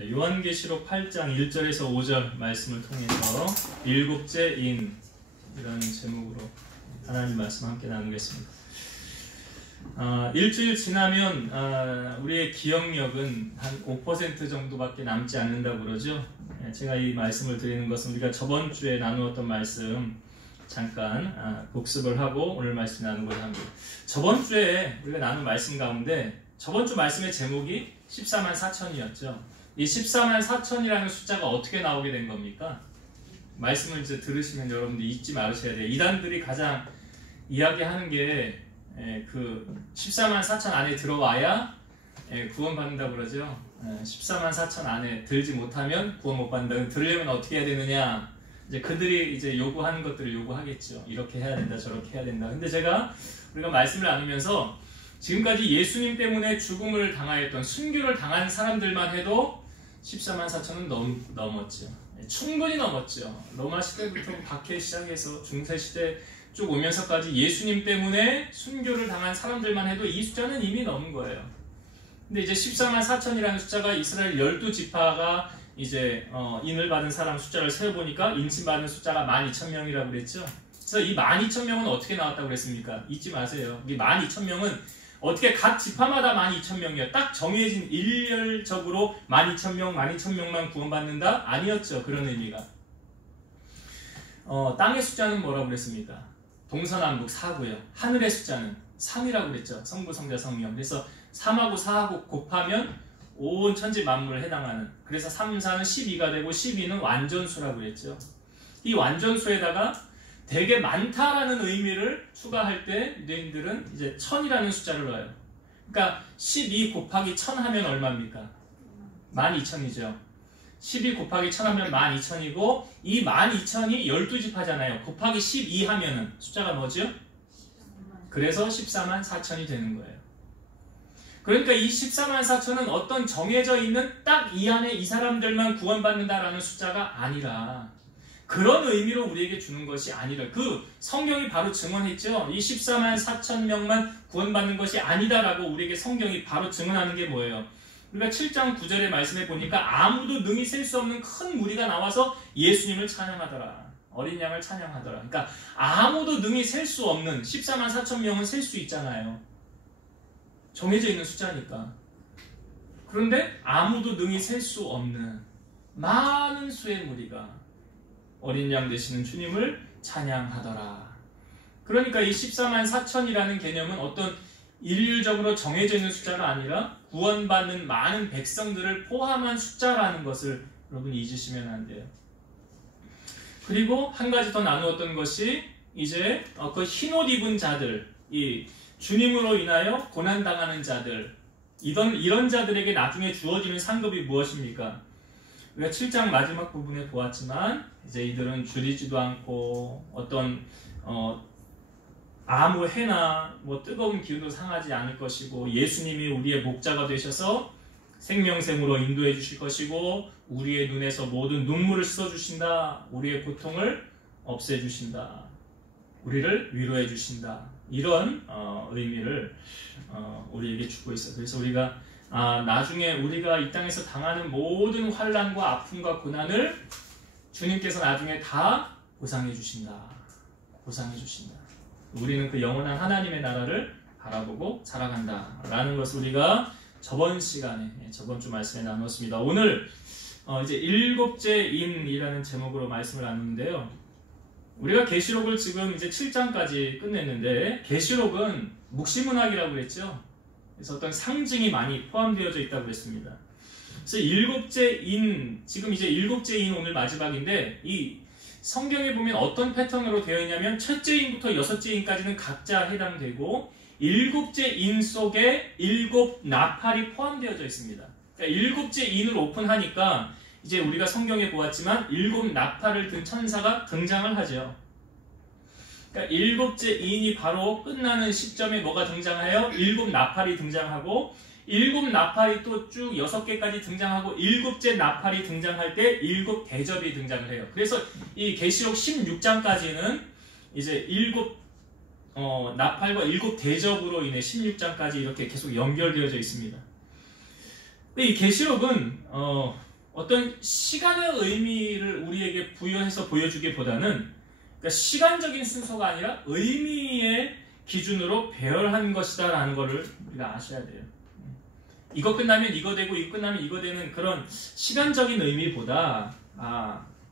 요한계시록 8장 1절에서 5절 말씀을 통해서 일곱째 인이라는 제목으로 하나님 말씀 함께 나누겠습니다. 일주일 지나면 우리의 기억력은 한 5% 정도밖에 남지 않는다고 그러죠. 제가 이 말씀을 드리는 것은 우리가 저번 주에 나누었던 말씀 잠깐 복습을 하고 오늘 말씀 나누고자 합니다. 저번 주에 우리가 나눈 말씀 가운데 저번 주 말씀의 제목이 14만 4천이었죠. 이 14만 4천이라는 숫자가 어떻게 나오게 된 겁니까? 말씀을 이제 들으시면 여러분들 잊지 말으셔야 돼요. 이단들이 가장 이야기하는 게 그 14만 4천 안에 들어와야 구원받는다고 그러죠. 14만 4천 안에 들지 못하면 구원 못 받는다. 들으려면 어떻게 해야 되느냐? 이제 그들이 이제 요구하는 것들을 요구하겠죠. 이렇게 해야 된다, 저렇게 해야 된다. 근데 우리가 말씀을 나누면서 지금까지 예수님 때문에 죽음을 당하였던 순교를 당한 사람들만 해도 14만 4천은 넘었죠. 충분히 넘었죠. 로마 시대부터 박해 시작해서 중세 시대 쭉 오면서까지 예수님 때문에 순교를 당한 사람들만 해도 이 숫자는 이미 넘은 거예요. 근데 이제 14만 4천이라는 숫자가 이스라엘 12지파가 이제 인을 받은 사람 숫자를 세어보니까 인침받은 숫자가 12,000명이라고 그랬죠. 그래서 이 12,000명은 어떻게 나왔다고 그랬습니까? 잊지 마세요. 이 12,000명은 어떻게 각 지파마다 12,000명이요. 딱 정해진 일렬적으로 12,000명, 12,000명만 구원받는다? 아니었죠. 그런 의미가. 땅의 숫자는 뭐라고 그랬습니까? 동서남북 4고요. 하늘의 숫자는 3이라고 그랬죠. 성부, 성자, 성령. 그래서 3하고 4하고 곱하면 온 천지 만물에 해당하는. 그래서 3, 4는 12가 되고 12는 완전수라고 그랬죠. 이 완전수에다가 되게 많다라는 의미를 추가할 때 유대인들은 이제 1000이라는 숫자를 넣어요. 그러니까 12 곱하기 1000 하면 얼마입니까? 12,000이죠. 12 곱하기 1000 하면 12,000이고 이 12,000이 12지파잖아요. 곱하기 12 하면은 숫자가 뭐죠? 그래서 14만 4천이 되는 거예요. 그러니까 이 14만 4천은 어떤 정해져 있는 딱 이 안에 이 사람들만 구원받는다라는 숫자가 아니라 그런 의미로 우리에게 주는 것이 아니라 그 성경이 바로 증언했죠. 이 14만 4천 명만 구원받는 것이 아니다라고 우리에게 성경이 바로 증언하는 게 뭐예요? 우리가 7장 9절의 말씀에 보니까 아무도 능히 셀 수 없는 큰 무리가 나와서 예수님을 찬양하더라. 어린 양을 찬양하더라. 그러니까 아무도 능히 셀 수 없는 14만 4천 명은 셀 수 있잖아요. 정해져 있는 숫자니까. 그런데 아무도 능히 셀 수 없는 많은 수의 무리가 어린 양 되시는 주님을 찬양하더라. 그러니까 이 14만 4천이라는 개념은 어떤 일률적으로 정해져 있는 숫자가 아니라 구원받는 많은 백성들을 포함한 숫자라는 것을 여러분 잊으시면 안 돼요. 그리고 한 가지 더 나누었던 것이 이제 그 흰옷 입은 자들, 이 주님으로 인하여 고난당하는 자들, 이런 자들에게 나중에 주어지는 상급이 무엇입니까? 우리가 7장 마지막 부분에 보았지만 이제 이들은 줄이지도 않고 어떤 아무 해나 뜨거운 기운도 상하지 않을 것이고 예수님이 우리의 목자가 되셔서 생명샘으로 인도해 주실 것이고 우리의 눈에서 모든 눈물을 씻어주신다. 우리의 고통을 없애주신다. 우리를 위로해 주신다. 이런 의미를 우리에게 주고 있어요. 그래서 우리가 나중에 우리가 이 땅에서 당하는 모든 환난과 아픔과 고난을 주님께서 나중에 다 보상해 주신다. 보상해 주신다. 우리는 그 영원한 하나님의 나라를 바라보고 살아간다 라는 것을 우리가 저번 시간에 저번 주 말씀에 나눴습니다. 오늘 이제 일곱째 인이라는 제목으로 말씀을 나누는데요. 우리가 계시록을 지금 이제 7장까지 끝냈는데 계시록은 묵시문학이라고 그랬죠. 그래서 어떤 상징이 많이 포함되어져 있다고 그랬습니다. 그래서 일곱째 인, 지금 이제 일곱째 인 오늘 마지막인데 이 성경에 보면 어떤 패턴으로 되어 있냐면 첫째 인부터 여섯째 인까지는 각자 해당되고 일곱째 인 속에 일곱 나팔이 포함되어져 있습니다. 그러니까 일곱째 인을 오픈하니까 이제 우리가 성경에 보았지만 일곱 나팔을 든 천사가 등장을 하죠. 그러니까 일곱째 인이 바로 끝나는 시점에 뭐가 등장하여 일곱 나팔이 등장하고 일곱 나팔이 또 쭉 6개까지 등장하고 일곱째 나팔이 등장할 때 일곱 대접이 등장을 해요. 그래서 이 계시록 16장까지는 이제 일곱 나팔과 일곱 대접으로 인해 16장까지 이렇게 계속 연결되어져 있습니다. 근데 이 계시록은 어떤 시간의 의미를 우리에게 부여해서 보여주기보다는 그러니까 시간적인 순서가 아니라 의미의 기준으로 배열한 것이다 라는 것을 우리가 아셔야 돼요. 이거 끝나면 이거 되고 이거 끝나면 이거 되는 그런 시간적인 의미보다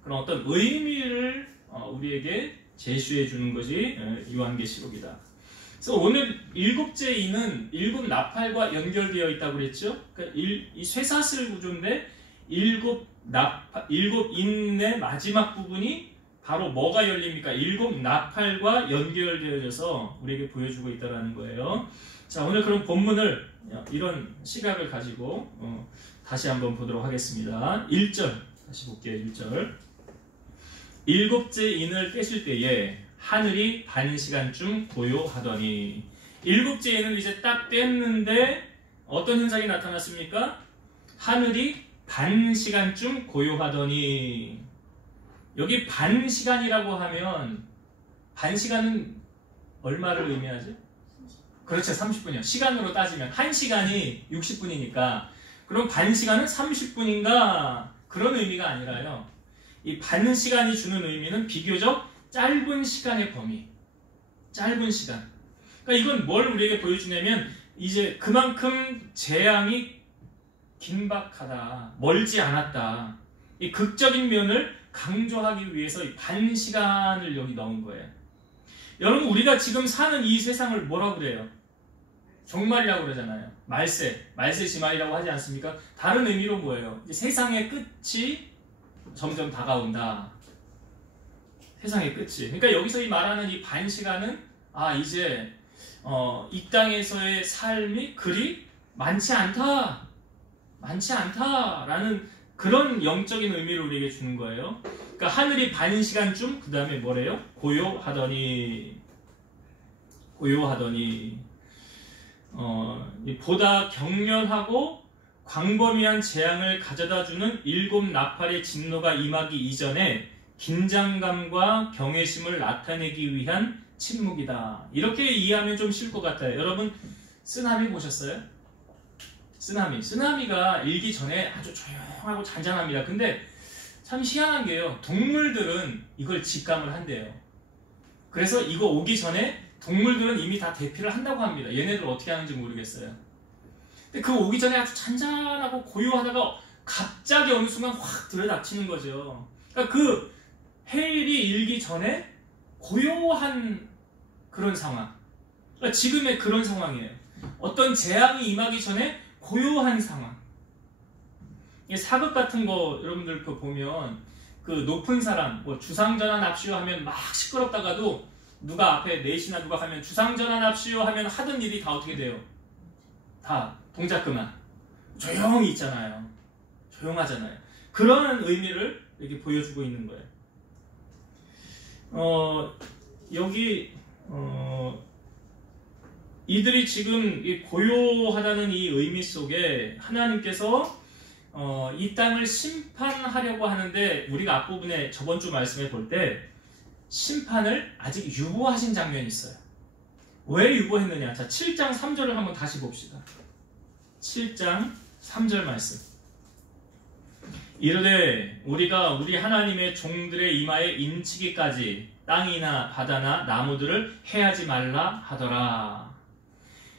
그런 어떤 의미를 우리에게 제시해 주는 것이 요한계시록이다. 그래서 오늘 일곱째 인은 일곱 나팔과 연결되어 있다고 그랬죠. 그러니까 이 쇠사슬 구조인데 일곱 인의 마지막 부분이 바로 뭐가 열립니까? 일곱 나팔과 연결되어져서 우리에게 보여주고 있다는 거예요. 자, 오늘 그럼 본문을 이런 시각을 가지고 다시 한번 보도록 하겠습니다. 1절 다시 볼게요. 1절 일곱째 인을 떼실 때에 하늘이 반 시간쯤 고요하더니 일곱째 인을 이제 딱 뗐는데 어떤 현상이 나타났습니까? 하늘이 반 시간쯤 고요하더니 여기 반 시간이라고 하면 반 시간은 얼마를 의미하죠? 그렇죠. 30분이요. 시간으로 따지면 1시간이 60분이니까 그럼 반 시간은 30분인가 그런 의미가 아니라요. 이 반 시간이 주는 의미는 비교적 짧은 시간의 범위. 짧은 시간. 그러니까 이건 뭘 우리에게 보여주냐면 이제 그만큼 재앙이 긴박하다. 멀지 않았다. 이 극적인 면을 강조하기 위해서 이 반 시간을 여기 넣은 거예요. 여러분 우리가 지금 사는 이 세상을 뭐라고 그래요? 종말이라고 그러잖아요. 말세 지말이라고 하지 않습니까? 다른 의미로 뭐예요? 이제 세상의 끝이 점점 다가온다. 세상의 끝이. 그러니까 여기서 이 말하는 이 반 시간은 이제 이 땅에서의 삶이 그리 많지 않다라는 그런 영적인 의미를 우리에게 주는 거예요. 그러니까 하늘이 반 시간쯤 그 다음에 뭐래요? 고요하더니 보다 격렬하고 광범위한 재앙을 가져다주는 일곱 나팔의 진노가 임하기 이전에 긴장감과 경외심을 나타내기 위한 침묵이다. 이렇게 이해하면 좀 쉬울 것 같아요. 여러분 쓰나미 보셨어요? 쓰나미가 일기 전에 아주 조용하고 잔잔합니다. 근데 참 희한한 게요. 동물들은 이걸 직감을 한대요. 그래서 이거 오기 전에 동물들은 이미 다 대피를 한다고 합니다. 얘네들 어떻게 하는지 모르겠어요. 근데 그 오기 전에 아주 잔잔하고 고요하다가 갑자기 어느 순간 확 들이닥치는 거죠. 그러니까 그 해일이 일기 전에 고요한 그런 상황. 그러니까 지금의 그런 상황이에요. 어떤 재앙이 임하기 전에 고요한 상황. 사극 같은 거 여러분들 보면 그 높은 사람 주상전환 합시오 하면 막 시끄럽다가도 누가 앞에 넷이나 누가 가면 주상전환 합시오 하면 하던 일이 다 어떻게 돼요? 다 동작 그만. 조용히 있잖아요. 조용하잖아요. 그런 의미를 이렇게 보여주고 있는 거예요. 여기 이들이 지금 고요하다는 이 의미 속에 하나님께서 이 땅을 심판하려고 하는데 우리가 앞부분에 저번 주 말씀에 볼 때 심판을 아직 유보하신 장면이 있어요. 왜 유보했느냐? 자, 7장 3절을 한번 다시 봅시다. 7장 3절 말씀. 이르되 우리가 우리 하나님의 종들의 이마에 인치기까지 땅이나 바다나 나무들을 해하지 말라 하더라.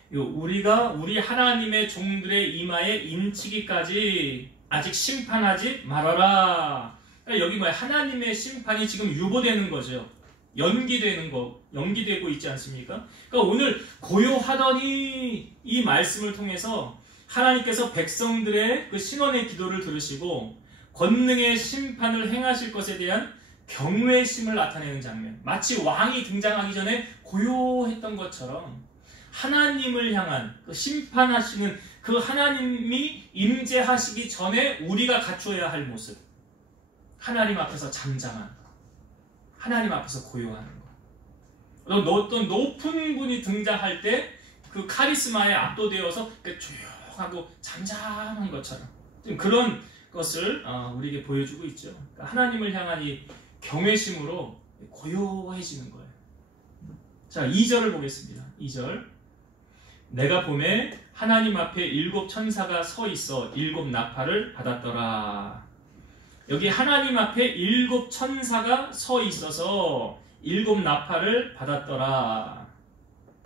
우리가 우리 하나님의 종들의 이마에 인치기까지 아직 심판하지 말아라. 그러니까 여기 뭐야? 하나님의 심판이 지금 유보되는 거죠. 연기되고 있지 않습니까? 그러니까 오늘 고요하더니 이 말씀을 통해서 하나님께서 백성들의 그 신원의 기도를 들으시고 권능의 심판을 행하실 것에 대한 경외심을 나타내는 장면. 마치 왕이 등장하기 전에 고요했던 것처럼 하나님을 향한 그 심판하시는 그 하나님이 임재하시기 전에 우리가 갖추어야 할 모습. 하나님 앞에서 잠잠한, 하나님 앞에서 고요하는 것. 어떤 높은 분이 등장할 때 그 카리스마에 압도되어서 조용하고 잠잠한 것처럼 그런 것을 우리에게 보여주고 있죠. 그러니까 하나님을 향한 이 경외심으로 고요해지는 거예요. 자, 2절을 보겠습니다. 2절. 내가 보매 하나님 앞에 7 천사가 서 있어 7 나팔을 받았더라. 여기 하나님 앞에 7 천사가 서 있어서 7 나팔을 받았더라.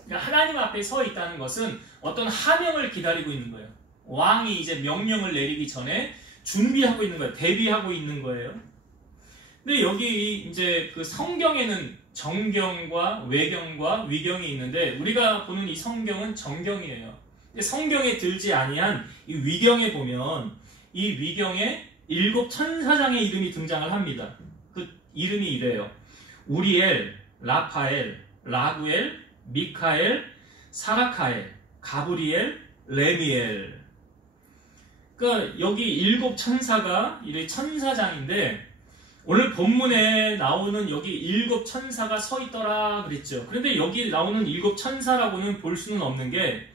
그러니까 하나님 앞에 서 있다는 것은 어떤 하명을 기다리고 있는 거예요. 왕이 이제 명령을 내리기 전에 준비하고 있는 거예요. 대비하고 있는 거예요. 근데 여기 이제 그 성경에는 정경과 외경과 위경이 있는데 우리가 보는 이 성경은 정경이에요. 근데 성경에 들지 아니한 이 위경에 보면 이 위경에 7 천사장의 이름이 등장을 합니다. 그 이름이 이래요. 우리엘, 라파엘, 라구엘, 미카엘, 사라카엘, 가브리엘, 레미엘. 그러니까 여기 7 천사가 이 천사장인데 오늘 본문에 나오는 여기 7 천사가 서 있더라 그랬죠. 그런데 여기 나오는 7 천사라고는 볼 수는 없는 게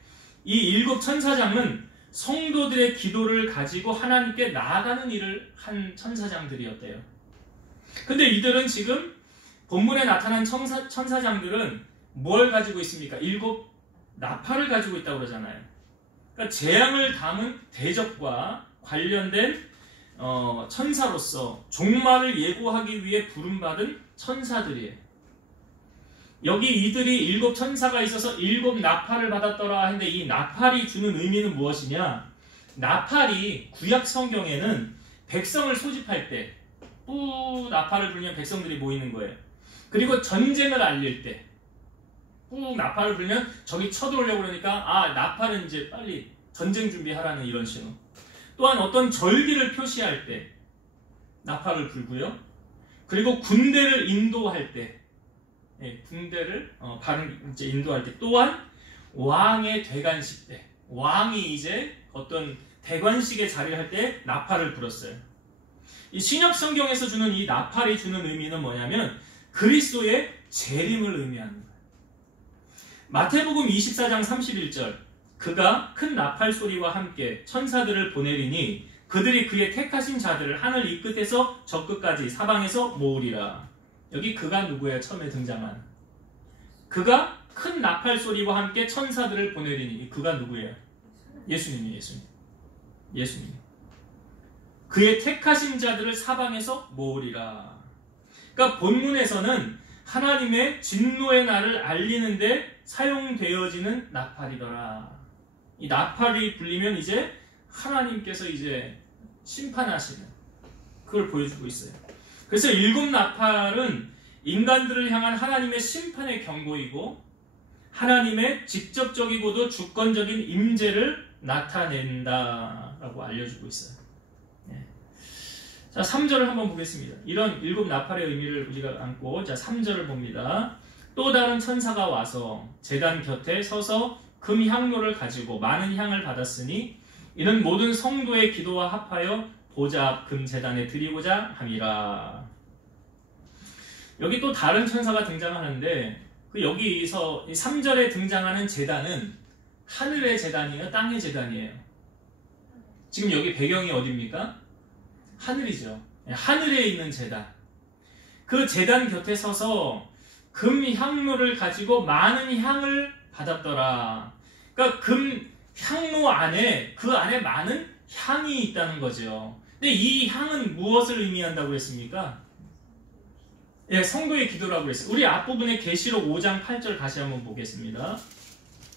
이 7 천사장은 성도들의 기도를 가지고 하나님께 나아가는 일을 한 천사장들이었대요. 근데 이들은 지금 본문에 나타난 천사장들은 뭘 가지고 있습니까? 7 나팔을 가지고 있다고 그러잖아요. 그러니까 재앙을 담은 대적과 관련된 천사로서 종말을 예고하기 위해 부름받은 천사들이에요. 여기 이들이 7 천사가 있어서 7 나팔을 받았더라 하는데 이 나팔이 주는 의미는 무엇이냐? 나팔이 구약 성경에는 백성을 소집할 때 뿌 나팔을 불면 백성들이 모이는 거예요. 그리고 전쟁을 알릴 때 뿌 나팔을 불면 적이 쳐들어오려고 그러니까 나팔은 이제 빨리 전쟁 준비하라는 이런 신호. 또한 어떤 절기를 표시할 때 나팔을 불고요. 그리고 군대를 인도할 때 군대를 바른 이제 인도할 때 또한 왕의 대관식 때 왕이 이제 어떤 대관식의 자리를 할 때 나팔을 불었어요. 이 신약 성경에서 주는 이 나팔이 주는 의미는 뭐냐면 그리스도의 재림을 의미하는 거예요. 마태복음 24장 31절 그가 큰 나팔 소리와 함께 천사들을 보내리니 그들이 그의 택하신 자들을 하늘 이 끝에서 저 끝까지 사방에서 모으리라. 여기 그가 누구예요? 처음에 등장한 그가 큰 나팔 소리와 함께 천사들을 보내리니 그가 누구예요? 예수님이에요. 예수님. 그의 택하신 자들을 사방에서 모으리라. 그러니까 본문에서는 하나님의 진노의 날을 알리는데 사용되어지는 나팔이더라. 이 나팔이 불리면 이제 하나님께서 이제 심판하시는 그걸 보여주고 있어요. 그래서 7 나팔은 인간들을 향한 하나님의 심판의 경고이고 하나님의 직접적이고도 주권적인 임재를 나타낸다라고 알려주고 있어요. 자, 3절을 한번 보겠습니다. 이런 7 나팔의 의미를 우리가 안고 자 3절을 봅니다. 또 다른 천사가 와서 제단 곁에 서서 금 향로를 가지고 많은 향을 받았으니 이는 모든 성도의 기도와 합하여 보좌 앞 금 제단에 드리고자 함이라. 여기 또 다른 천사가 등장하는데 여기서 3절에 등장하는 제단은 하늘의 제단이에요? 땅의 제단이에요? 지금 여기 배경이 어디입니까? 하늘이죠. 하늘에 있는 제단. 그 제단 곁에 서서 금 향로를 가지고 많은 향을 받았더라. 그러니까 금 향로 안에 그 안에 많은 향이 있다는 거죠. 근데 이 향은 무엇을 의미한다고 했습니까? 성도의 기도라고 했어요. 우리 앞부분에 계시록 5장 8절 다시 한번 보겠습니다.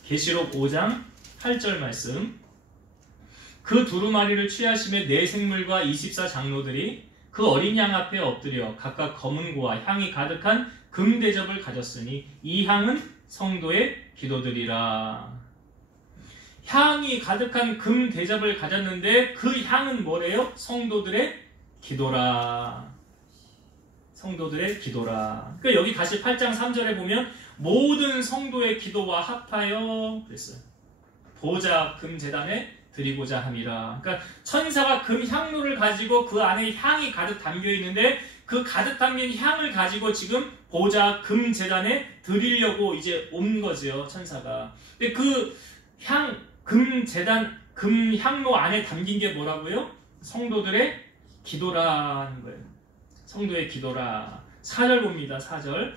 계시록 5장 8절 말씀. 그 두루마리를 취하심에 네 생물과 24 장로들이 그 어린 양 앞에 엎드려 각각 검은 고와 향이 가득한 금 대접을 가졌으니 이 향은 성도의 기도들이라. 향이 가득한 금 대접을 가졌는데 그 향은 뭐래요? 성도들의 기도라. 성도들의 기도라. 그러니까 여기 다시 8장 3절에 보면 모든 성도의 기도와 합하여 그랬어요. 보좌 금 제단에 드리고자 함이라. 그러니까 천사가 금 향로를 가지고 그 안에 향이 가득 담겨 있는데 그 가득 담긴 향을 가지고 지금 보좌 금 제단에 드리려고 이제 온 거죠, 천사가. 근데 그 금 제단, 금 향로 안에 담긴 게 뭐라고요? 성도들의 기도라는 거예요. 성도의 기도라. 4절 봅니다. 4절.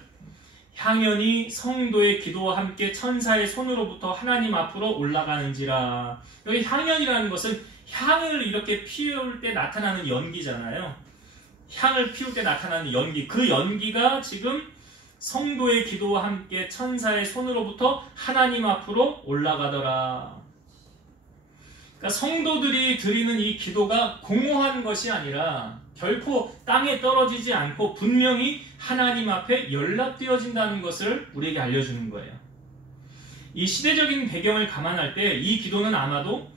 향연이 성도의 기도와 함께 천사의 손으로부터 하나님 앞으로 올라가는지라. 여기 향연이라는 것은 향을 이렇게 피울 때 나타나는 연기잖아요. 향을 피울 때 나타나는 연기, 그 연기가 지금 성도의 기도와 함께 천사의 손으로부터 하나님 앞으로 올라가더라. 그러니까 성도들이 드리는 이 기도가 공허한 것이 아니라 결코 땅에 떨어지지 않고 분명히 하나님 앞에 연락되어진다는 것을 우리에게 알려주는 거예요. 이 시대적인 배경을 감안할 때 이 기도는 아마도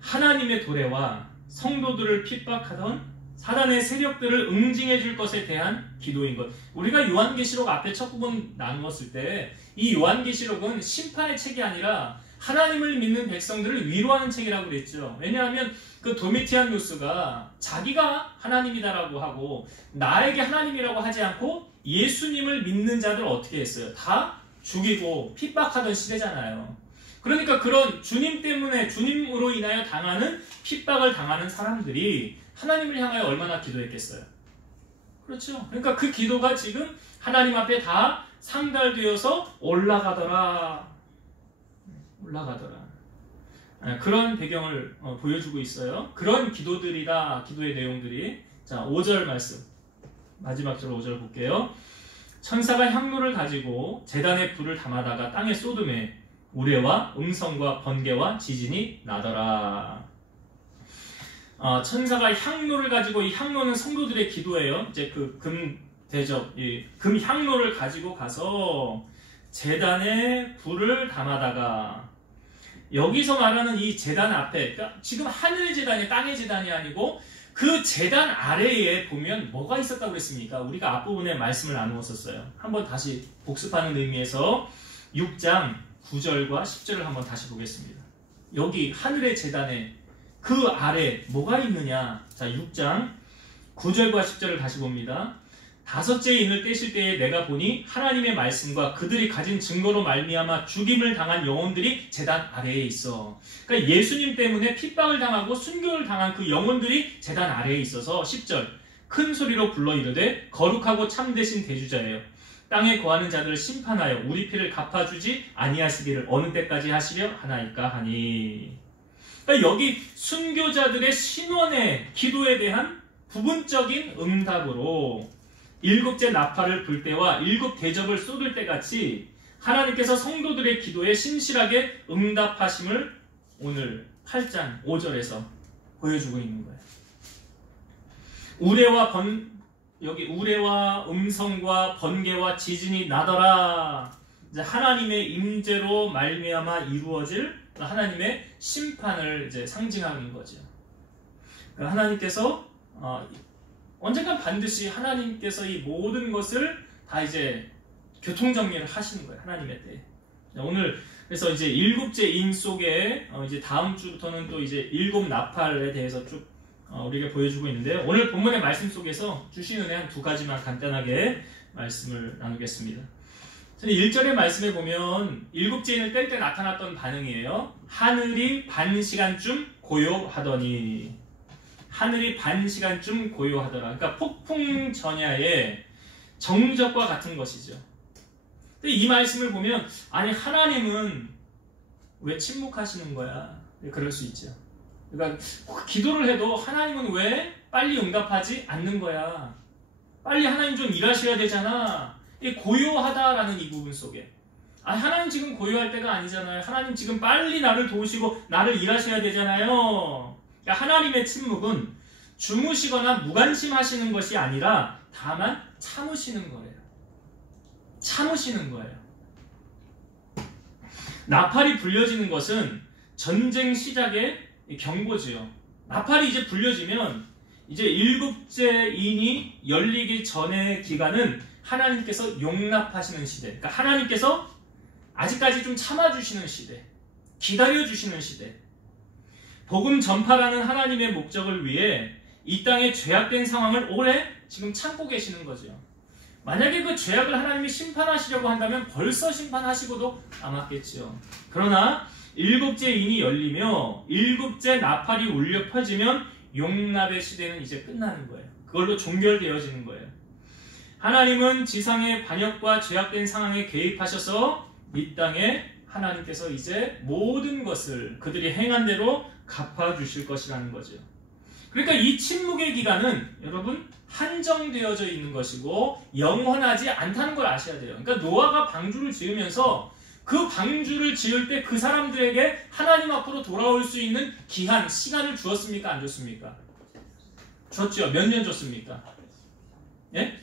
하나님의 도래와 성도들을 핍박하던 사단의 세력들을 응징해 줄 것에 대한 기도인 것. 우리가 요한계시록 앞에 첫 부분 나누었을 때 이 요한계시록은 심판의 책이 아니라 하나님을 믿는 백성들을 위로하는 책이라고 그랬죠. 왜냐하면 그 도미티아누스가 자기가 하나님이다라고 하고 나에게 하나님이라고 하지 않고 예수님을 믿는 자들 어떻게 했어요? 다 죽이고 핍박하던 시대잖아요. 그러니까 그런 주님 때문에 주님으로 인하여 당하는 핍박을 당하는 사람들이 하나님을 향하여 얼마나 기도했겠어요? 그렇죠. 그러니까 그 기도가 지금 하나님 앞에 다 상달되어서 올라가더라. 그런 배경을 보여주고 있어요. 그런 기도들이다. 기도의 내용들이. 자, 5절 말씀. 마지막 절 5절 볼게요. 천사가 향로를 가지고 제단에 불을 담아다가 땅에 쏟음에 우레와 음성과 번개와 지진이 나더라. 천사가 향로를 가지고, 이 향로는 성도들의 기도예요. 이제 그 금 대접, 이 금 향로를 가지고 가서 제단에 불을 담아다가, 여기서 말하는 이 제단 앞에, 그러니까 지금 하늘의 제단이 땅의 제단이 아니고 그 제단 아래에 보면 뭐가 있었다고 그랬습니까? 우리가 앞부분에 말씀을 나누었었어요. 한번 다시 복습하는 의미에서 6장 9절과 10절을 한번 다시 보겠습니다. 여기 하늘의 제단에 그 아래 뭐가 있느냐? 자, 6장 9절과 10절을 다시 봅니다. 다섯째 인을 떼실 때에 내가 보니 하나님의 말씀과 그들이 가진 증거로 말미암아 죽임을 당한 영혼들이 제단 아래에 있어. 그러니까 예수님 때문에 핍박을 당하고 순교를 당한 그 영혼들이 제단 아래에 있어서 10절 큰 소리로 불러 이르되 거룩하고 참되신 대주자예요. 땅에 거하는 자들을 심판하여 우리 피를 갚아주지 아니하시기를 어느 때까지 하시려 하나이까 하니. 그러니까 여기 순교자들의 신원의 기도에 대한 부분적인 응답으로 일곱째 나팔을 불 때와 일곱 대접을 쏟을 때 같이 하나님께서 성도들의 기도에 신실하게 응답하심을 오늘 8장 5절에서 보여주고 있는 거예요. 여기 우레와 음성과 번개와 지진이 나더라. 이제 하나님의 임재로 말미암아 이루어질 하나님의 심판을 이제 상징하는 거죠. 그러니까 하나님께서 언젠간 반드시 하나님께서 이 모든 것을 다 이제 교통정리를 하시는 거예요. 하나님의 때. 오늘 그래서 이제 일곱째 인 속에 이제 다음 주부터는 또 이제 일곱 나팔에 대해서 쭉 우리에게 보여주고 있는데, 오늘 본문의 말씀 속에서 주신 은혜 한 두 가지만 간단하게 말씀을 나누겠습니다. 1절의 말씀에 보면 일곱째 인을 뗄 때 나타났던 반응이에요. 하늘이 반 시간쯤 고요하더니. 하늘이 반 시간쯤 고요하더라. 그러니까 폭풍 전야의 정적과 같은 것이죠. 근데 이 말씀을 보면, 아니 하나님은 왜 침묵하시는 거야? 그럴 수 있죠. 그러니까 기도를 해도 하나님은 왜 빨리 응답하지 않는 거야? 빨리 하나님 좀 일하셔야 되잖아. 이 고요하다라는 이 부분 속에, 아니 하나님 지금 고요할 때가 아니잖아요. 하나님 지금 빨리 나를 도우시고 나를 일하셔야 되잖아요. 그러니까 하나님의 침묵은 주무시거나 무관심하시는 것이 아니라 다만 참으시는 거예요. 참으시는 거예요. 나팔이 불려지는 것은 전쟁 시작의 경보지요. 나팔이 이제 불려지면 이제 일곱째 인이 열리기 전의 기간은 하나님께서 용납하시는 시대, 그러니까 하나님께서 아직까지 좀 참아주시는 시대, 기다려주시는 시대. 복음 전파라는 하나님의 목적을 위해 이 땅의 죄악된 상황을 오래 지금 참고 계시는 거죠. 만약에 그 죄악을 하나님이 심판하시려고 한다면 벌써 심판하시고도 남았겠죠. 그러나 일곱째 인이 열리며 일곱째 나팔이 울려 퍼지면 용납의 시대는 이제 끝나는 거예요. 그걸로 종결되어지는 거예요. 하나님은 지상의 반역과 죄악된 상황에 개입하셔서 이 땅에 하나님께서 이제 모든 것을 그들이 행한 대로 갚아주실 것이라는 거죠. 그러니까 이 침묵의 기간은 여러분 한정되어져 있는 것이고 영원하지 않다는 걸 아셔야 돼요. 그러니까 노아가 방주를 지으면서 그 방주를 지을 때 그 사람들에게 하나님 앞으로 돌아올 수 있는 기한, 시간을 주었습니까? 안 줬습니까? 줬죠. 몇 년 줬습니까? 예?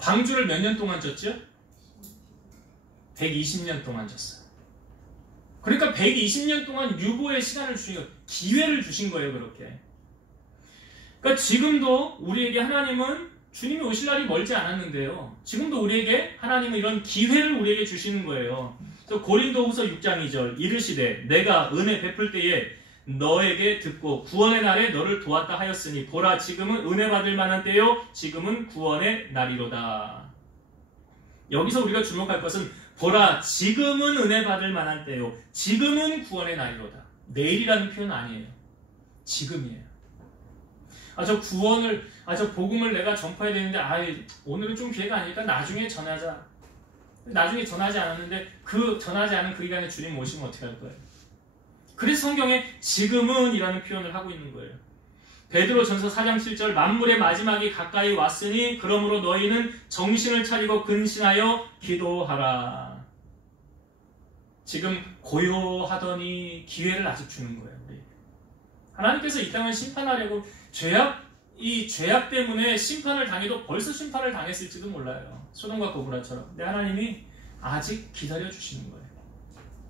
방주를 몇 년 동안 줬죠? 120년 동안 줬어요. 그러니까 120년 동안 유보의 시간을 주신 거예요. 기회를 주신 거예요. 그렇게. 그러니까 지금도 우리에게 하나님은 주님이 오실 날이 멀지 않았는데요. 지금도 우리에게 하나님은 이런 기회를 우리에게 주시는 거예요. 그래서 고린도후서 6장 2절 이르시되 내가 은혜 베풀 때에 너에게 듣고 구원의 날에 너를 도왔다 하였으니 보라 지금은 은혜 받을 만한 때요 지금은 구원의 날이로다. 여기서 우리가 주목할 것은 보라 지금은 은혜 받을 만한 때요 지금은 구원의 날이로다. 내일이라는 표현 아니에요. 지금이에요. 저 복음을 내가 전파해야 되는데 오늘은 좀 기회가 아니니까 나중에 전하자. 나중에 전하지 않았는데 전하지 않은 그 기간에 주님 오시면 어떻게 할 거예요? 그래서 성경에 지금은 이라는 표현을 하고 있는 거예요. 베드로전서 4장 7절 만물의 마지막이 가까이 왔으니 그러므로 너희는 정신을 차리고 근신하여 기도하라. 지금 고요하더니 기회를 아직 주는 거예요. 하나님께서 이 땅을 심판하려고 이 죄악 때문에 심판을 당해도 벌써 심판을 당했을지도 몰라요. 소돔과 고모라처럼. 근데 하나님이 아직 기다려주시는 거예요.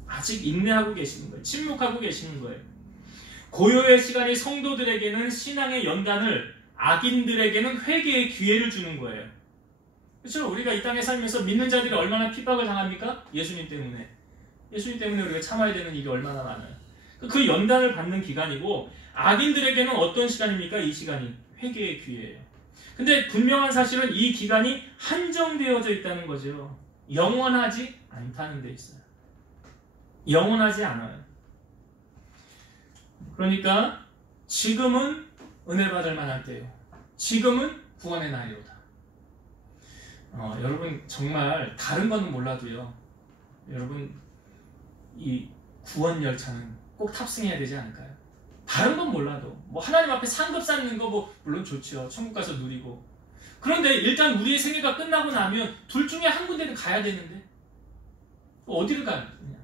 아직 인내하고 계시는 거예요. 침묵하고 계시는 거예요. 고요의 시간이 성도들에게는 신앙의 연단을, 악인들에게는 회개의 기회를 주는 거예요. 그렇죠? 우리가 이 땅에 살면서 믿는 자들이 얼마나 핍박을 당합니까? 예수님 때문에. 예수님 때문에 우리가 참아야 되는 일이 얼마나 많아요. 그 연단을 받는 기간이고 악인들에게는 어떤 시간입니까? 이 시간이 회개의 기회예요. 근데 분명한 사실은 이 기간이 한정되어져 있다는 거죠. 영원하지 않다는 데 있어요. 영원하지 않아요. 그러니까 지금은 은혜 받을 만할 때요. 지금은 구원의 날이로다. 여러분 정말 다른 건 몰라도요. 여러분 이 구원 열차는 꼭 탑승해야 되지 않을까요? 다른 건 몰라도 뭐 하나님 앞에 상급 쌓는 거 뭐 물론 좋죠. 천국 가서 누리고. 그런데 일단 우리의 생애가 끝나고 나면 둘 중에 한 군데는 가야 되는데 어디를 가야 되냐?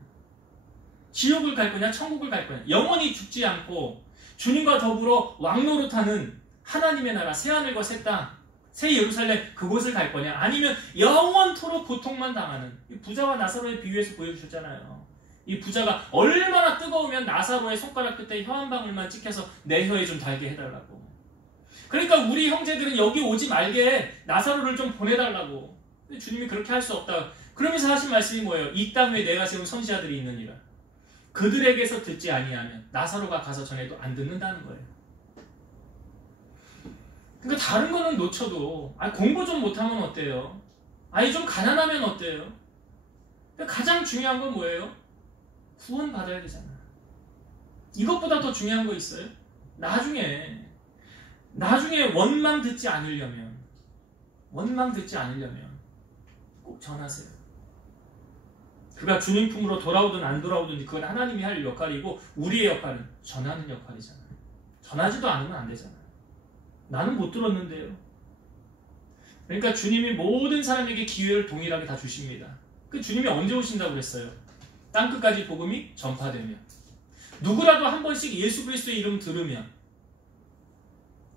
지옥을 갈 거냐? 천국을 갈 거냐? 영원히 죽지 않고 주님과 더불어 왕노릇하는 하나님의 나라 새하늘과 새 땅, 새 예루살렘 그곳을 갈 거냐? 아니면 영원토록 고통만 당하는 부자와 나사로의 비유에서 보여주셨잖아요. 이 부자가 얼마나 뜨거우면 나사로의 손가락 끝에 혀 한 방울만 찍혀서 내 혀에 좀 달게 해달라고. 그러니까 우리 형제들은 여기 오지 말게 나사로를 좀 보내달라고. 근데 주님이 그렇게 할 수 없다. 그러면서 하신 말씀이 뭐예요? 이 땅 위에 내가 세운 선지자들이 있느니라. 그들에게서 듣지 아니하면 나사로가 가서 전해도 안 듣는다는 거예요. 그러니까 다른 거는 놓쳐도 공부 좀 못하면 어때요? 좀 가난하면 어때요? 가장 중요한 건 뭐예요? 구원 받아야 되잖아. 이것보다 더 중요한 거 있어요? 나중에 원망 듣지 않으려면 꼭 전하세요. 그가 주님 품으로 돌아오든 안 돌아오든 그건 하나님이 할 역할이고 우리의 역할은 전하는 역할이잖아요. 전하지도 않으면 안 되잖아요. 나는 못 들었는데요. 그러니까 주님이 모든 사람에게 기회를 동일하게 다 주십니다. 그 주님이 언제 오신다고 그랬어요? 땅끝까지 복음이 전파되면, 누구라도 한 번씩 예수 그리스도의 이름 들으면,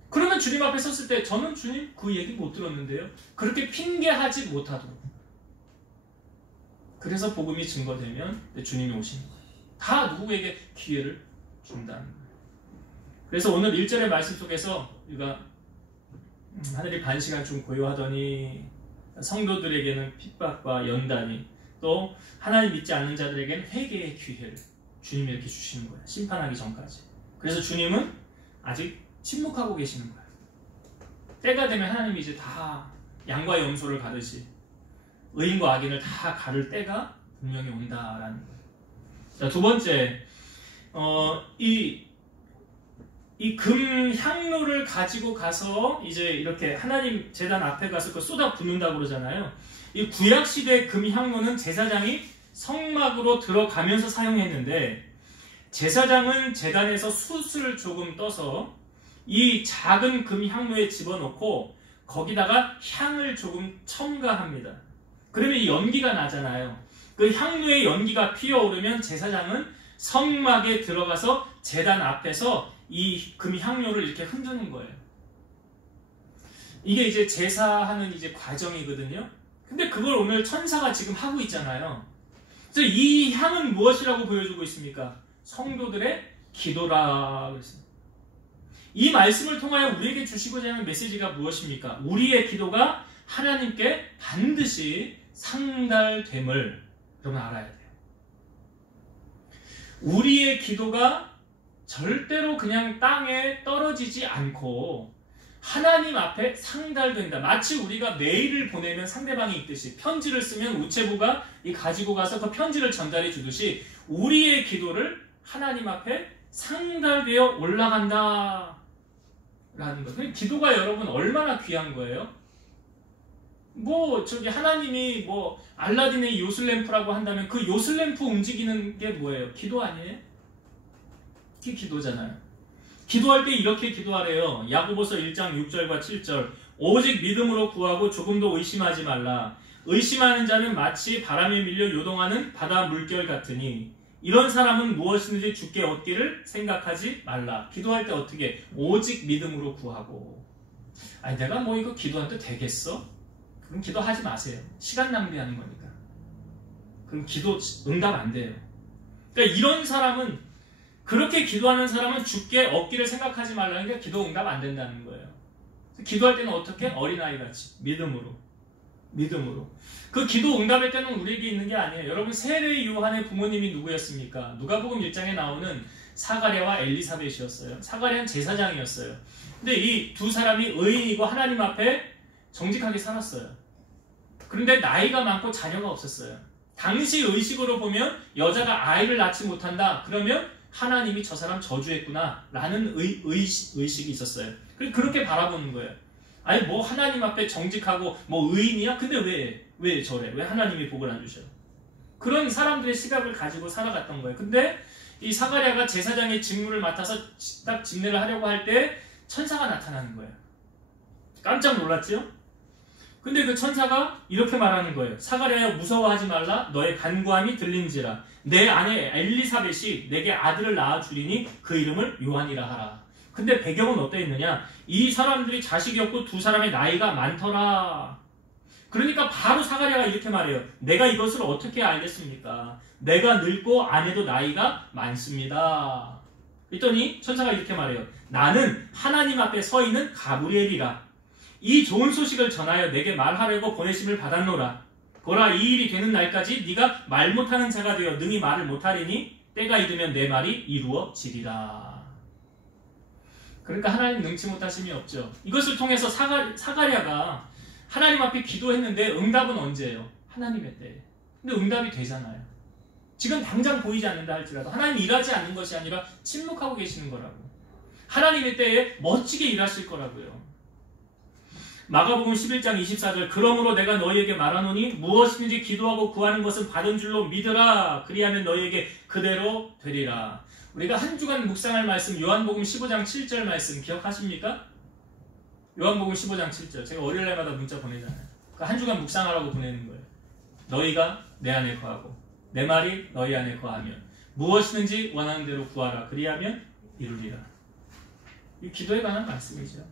그러면 주님 앞에 섰을 때 저는 주님 그 얘기 못 들었는데요. 그렇게 핑계하지 못하도록. 그래서 복음이 증거되면 주님이 오시는 거예요. 다 누구에게 기회를 준다는 거예요. 그래서 오늘 1절의 말씀 속에서 우리가 하늘이 반시간 좀 고요하더니 성도들에게는 핍박과 연단이, 또 하나님 믿지 않는 자들에게는 회개의 기회를 주님이 이렇게 주시는 거예요. 심판하기 전까지. 그래서 주님은 아직 침묵하고 계시는 거예요. 때가 되면 하나님이 이제 다 양과 염소를 가르시 의인과 악인을 다 가를 때가 분명히 온다라는 거예요. 자, 두 번째, 이 금 향로를 가지고 가서 이제 이렇게 하나님 제단 앞에 가서 그 쏟아 붓는다고 그러잖아요. 이 구약시대 금 향로는 제사장이 성막으로 들어가면서 사용했는데, 제사장은 제단에서 숯을 조금 떠서 이 작은 금 향로에 집어넣고 거기다가 향을 조금 첨가합니다. 그러면 이 연기가 나잖아요. 그 향로의 연기가 피어오르면 제사장은 성막에 들어가서 제단 앞에서 이 금 향료를 이렇게 흔드는 거예요. 이게 이제 제사하는 이제 과정이거든요. 근데 그걸 오늘 천사가 지금 하고 있잖아요. 그래서 이 향은 무엇이라고 보여주고 있습니까? 성도들의 기도라 그랬습니다. 이 말씀을 통하여 우리에게 주시고자 하는 메시지가 무엇입니까? 우리의 기도가 하나님께 반드시 상달됨을 여러분 알아야 돼요. 우리의 기도가 절대로 그냥 땅에 떨어지지 않고 하나님 앞에 상달된다. 마치 우리가 메일을 보내면 상대방이 있듯이, 편지를 쓰면 우체부가 가지고 가서 그 편지를 전달해 주듯이 우리의 기도를 하나님 앞에 상달되어 올라간다 라는 것. 기도가 여러분 얼마나 귀한 거예요? 하나님이 알라딘의 요술램프라고 한다면 그 요술램프 움직이는 게 뭐예요? 기도 아니에요? 그게 기도잖아요. 기도할 때 이렇게 기도하래요. 야고보서 1장 6절과 7절. 오직 믿음으로 구하고 조금도 의심하지 말라. 의심하는 자는 마치 바람에 밀려 요동하는 바다 물결 같으니 이런 사람은 무엇이든지 주께 얻기를 생각하지 말라. 기도할 때 어떻게? 오직 믿음으로 구하고. 아니 내가 이거 기도한테 되겠어? 그럼 기도하지 마세요. 시간 낭비하는 거니까. 그럼 기도 응답 안 돼요. 그러니까 이런 사람은, 그렇게 기도하는 사람은 주께 얻기를 생각하지 말라는 게 기도 응답 안 된다는 거예요. 기도할 때는 어떻게? 어린아이같이 믿음으로. 그 기도 응답의 때는 우리에게 있는 게 아니에요. 여러분, 세례 요한의 부모님이 누구였습니까? 누가복음 1장에 나오는 사가랴와 엘리사벳이었어요. 사가랴는 제사장이었어요. 근데 이 두 사람이 의인이고 하나님 앞에 정직하게 살았어요. 그런데 나이가 많고 자녀가 없었어요. 당시 의식으로 보면 여자가 아이를 낳지 못한다. 그러면 하나님이 저 사람 저주했구나 라는 의식이 있었어요. 그렇게 바라보는 거예요. 아니 하나님 앞에 정직하고 의인이야? 근데 왜 저래? 왜 하나님이 복을 안 주셔? 그런 사람들의 시각을 가지고 살아갔던 거예요. 근데 이 사가랴가 제사장의 직무를 맡아서 딱 집례를 하려고 할 때 천사가 나타나는 거예요. 깜짝 놀랐죠? 근데 그 천사가 이렇게 말하는 거예요. 사가랴여 무서워하지 말라. 너의 간구함이 들린지라. 내 아내 엘리사벳이 내게 아들을 낳아주리니 그 이름을 요한이라 하라. 근데 배경은 어떠 있느냐? 이 사람들이 자식이 없고 두 사람의 나이가 많더라. 그러니까 바로 사가랴가 이렇게 말해요. 내가 이것을 어떻게 알겠습니까? 내가 늙고 아내도 나이가 많습니다. 그랬더니 천사가 이렇게 말해요. 나는 하나님 앞에 서 있는 가브리엘이라. 이 좋은 소식을 전하여 내게 말하려고 보내심을 받았노라. 보라, 이 일이 되는 날까지 네가 말 못하는 자가 되어 능히 말을 못하리니 때가 이르면 내 말이 이루어지리라. 그러니까 하나님 능치 못하심이 없죠. 이것을 통해서 사가랴가 하나님 앞에 기도했는데 응답은 언제예요? 하나님의 때. 근데 응답이 되잖아요. 지금 당장 보이지 않는다 할지라도 하나님이 일하지 않는 것이 아니라 침묵하고 계시는 거라고. 하나님의 때에 멋지게 일하실 거라고요. 마가복음 11장 24절. 그러므로 내가 너희에게 말하노니 무엇이든지 기도하고 구하는 것은 받은 줄로 믿으라. 그리하면 너희에게 그대로 되리라. 우리가 한 주간 묵상할 말씀 요한복음 15장 7절 말씀 기억하십니까? 요한복음 15장 7절. 제가 월요일날마다 문자 보내잖아요. 한 주간 묵상하라고 보내는 거예요. 너희가 내 안에 거하고 내 말이 너희 안에 거하면 무엇이든지 원하는 대로 구하라. 그리하면 이루리라. 이 기도에 관한 말씀이죠.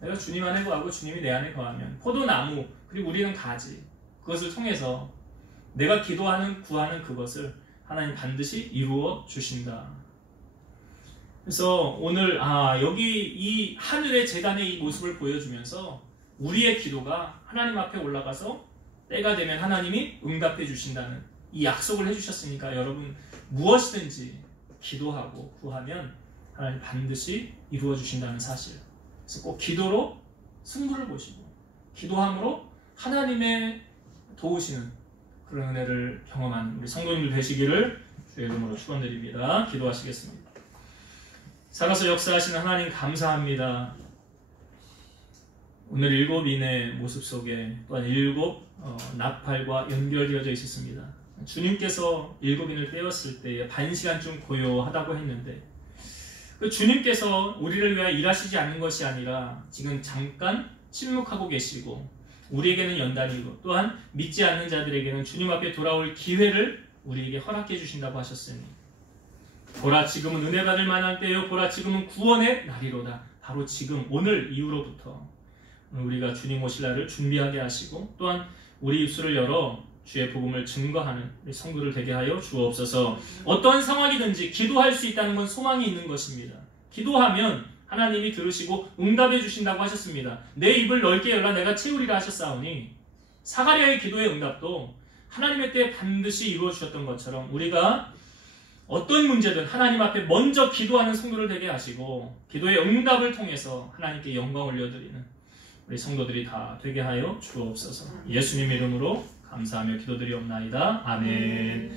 내가 주님 안에 거하고 주님이 내 안에 거하면 포도나무 그리고 우리는 가지, 그것을 통해서 내가 기도하는 구하는 그것을 하나님 반드시 이루어 주신다. 그래서 오늘 여기 이 하늘의 제단의 이 모습을 보여주면서 우리의 기도가 하나님 앞에 올라가서 때가 되면 하나님이 응답해 주신다는 이 약속을 해주셨으니까 여러분 무엇이든지 기도하고 구하면 하나님 반드시 이루어 주신다는 사실. 그래서 꼭 기도로 승부를 보시고 기도함으로 하나님의 도우시는 그런 은혜를 경험하는 우리 성도님들 되시기를 주의 이름으로 축원드립니다. 기도하시겠습니다. 살아서 역사하시는 하나님 감사합니다. 오늘 7인의 모습 속에 또한 7 나팔과 연결되어져 있었습니다. 주님께서 일곱인을 떼었을 때에 반시간쯤 고요하다고 했는데 그 주님께서 우리를 위하여 일하시지 않는 것이 아니라 지금 잠깐 침묵하고 계시고 우리에게는 연단이고 또한 믿지 않는 자들에게는 주님 앞에 돌아올 기회를 우리에게 허락해 주신다고 하셨으니 보라 지금은 은혜 받을 만한 때요 보라 지금은 구원의 날이로다. 바로 지금 오늘 이후로부터 우리가 주님 오실 날을 준비하게 하시고 또한 우리 입술을 열어 주의 복음을 증거하는 우리 성도를 되게 하여 주옵소서. 어떠한 상황이든지 기도할 수 있다는 건 소망이 있는 것입니다. 기도하면 하나님이 들으시고 응답해 주신다고 하셨습니다. 내 입을 넓게 열라 내가 채우리라 하셨사오니 사가랴의 기도의 응답도 하나님의 때에 반드시 이루어 주셨던 것처럼 우리가 어떤 문제든 하나님 앞에 먼저 기도하는 성도를 되게 하시고 기도의 응답을 통해서 하나님께 영광 올려드리는 우리 성도들이 다 되게 하여 주옵소서. 예수님 이름으로 감사하며 기도드리옵나이다. 아멘.